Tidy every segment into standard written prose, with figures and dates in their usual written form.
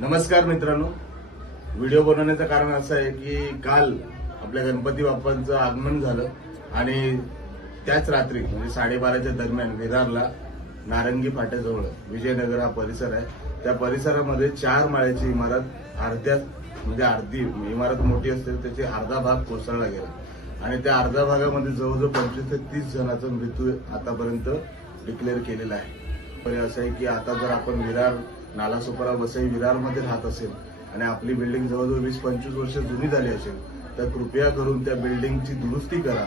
नमस्कार मित्रांनो, व्हिडिओ बनवण्याचं कारण असं आहे की काल आपल्या गणपती बाप्पांचं आगमन झालं आणि त्याच रात्री म्हणजे 12:30च्या दरम्यान विरारला नारंगी फाट्याजवळ विजयनगर हा परिसर आहे. त्या परिसरामध्ये 4 माळ्याची इमारत अर्धी इमारत मोठी असते त्याची अर्धा भाग कोसळला गेला आणि त्या अर्ध्या भागामध्ये जवळजवळ 25 ते 30 जणांचा मृत्यू आतापर्यंत डिक्लेअर केलेला आहे. पण असं आहे की आता जर आपण विरार नालासोपारा वसई विरारमध्ये राहत असेल आणि आपली बिल्डिंग जवळजवळ 20-25 वर्ष जुनी झाली असेल तर कृपया करून त्या बिल्डिंगची दुरुस्ती करा,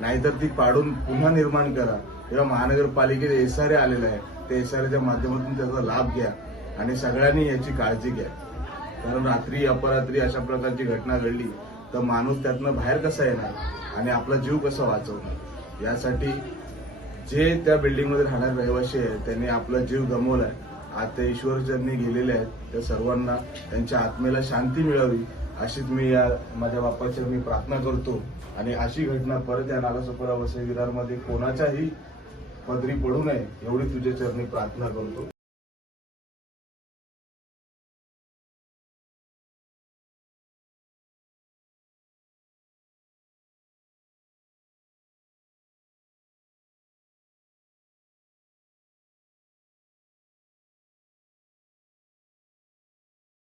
नाहीतर ती पाडून पुन्हा निर्माण करा. तेव्हा महानगरपालिकेत एसआरए आलेला आहे, त्या एसआरएच्या माध्यमातून त्याचा लाभ घ्या आणि सगळ्यांनी याची काळजी घ्या. कारण रात्री अपरात्री अशा प्रकारची घटना घडली तर माणूस त्यातनं बाहेर कसा येणार आणि आपला जीव कसा वाचवणार. यासाठी जे त्या बिल्डिंगमध्ये राहणारे रहिवासी आहेत त्यांनी आपला जीव गमावलाय, आज ते ईश्वरचरणी गेलेले आहेत. त्या सर्वांना त्यांच्या आत्मेला शांती मिळावी अशीच मी या माझ्या बाप्पाच्या मी प्रार्थना करतो आणि अशी घटना परत या नालासोपारा वसई विरारमध्ये कोणाच्याही पदरी पडू नये एवढी तुझ्या चरणी प्रार्थना करतो.